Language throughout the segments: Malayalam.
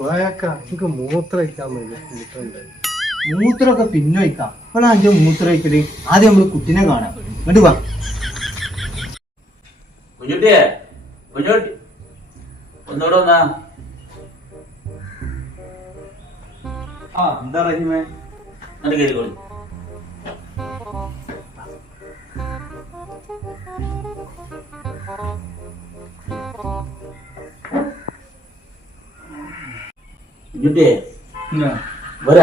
എനിക്ക് മൂത്രമൊഴിക്കാൻ മൂത്രമൊക്കെ പിന്നെ വയ്ക്കാം. അപ്പോഴാ എന്റെ മൂത്രം വയ്ക്കല്. ആദ്യം നമ്മള് കുട്ടിനെ കാണാം. എന്നിട്ട് വാ. എന്താ റഹീമേ?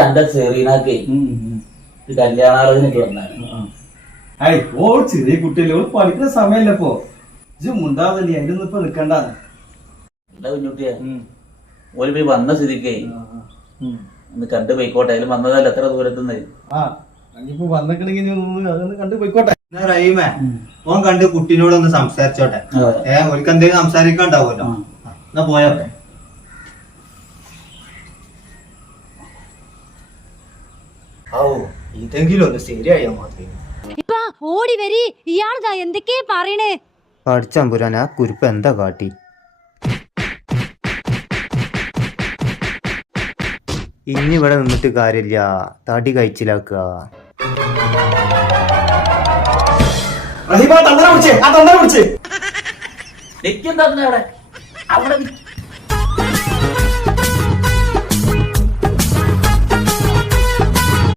എന്റെ സെറീനാക്കേ കല്യാണാലോചനക്ക് വന്നാണ്. ഓൾ ചെറിയ കുട്ടിയല്ലേ, ഓൾ പഠിക്കുന്ന സമയല്ലപ്പോ. ഇത് മുണ്ടാതല്ലേ, അതിന്റെ ഒന്നും ഇപ്പൊ നിക്കണ്ടാന്ന്. എന്താ കുഞ്ഞുട്ടിയെ ഓല് പോയി വന്ന സ്ഥിതിക്കേ ഒന്ന് കണ്ടു പോയിക്കോട്ടെ. അതിലും വന്നതല്ല എത്ര ദൂരത്തുനിന്ന്. ഇനിയിപ്പോ വന്നിക്കണെങ്കിൽ അതൊന്ന് കണ്ടു പോയിക്കോട്ടെ. റഹീമേ, ഓൻ കണ്ട് കുട്ടീനോടൊന്ന് സംസാരിച്ചോട്ടെ. ഓർക്ക് എന്തെങ്കിലും സംസാരിക്കാണ്ടാവുമല്ലോ. എന്നാ പോയോട്ടെ. ഇതെങ്കിലും ഒന്ന് ശരിയായാ മാത്രമേ. ഓടി വരി, ഇയാളതാ എന്തൊക്കെയാ പറയണേ. പഠിച്ചമ്പുരാൻ ആ കുരുപ്പ് എന്താ കാട്ടി. ഇനി ഇവിടെ നിന്നിട്ട് കാര്യമില്ല, തടി കഴിച്ചിലാക്കുക. അവിടെ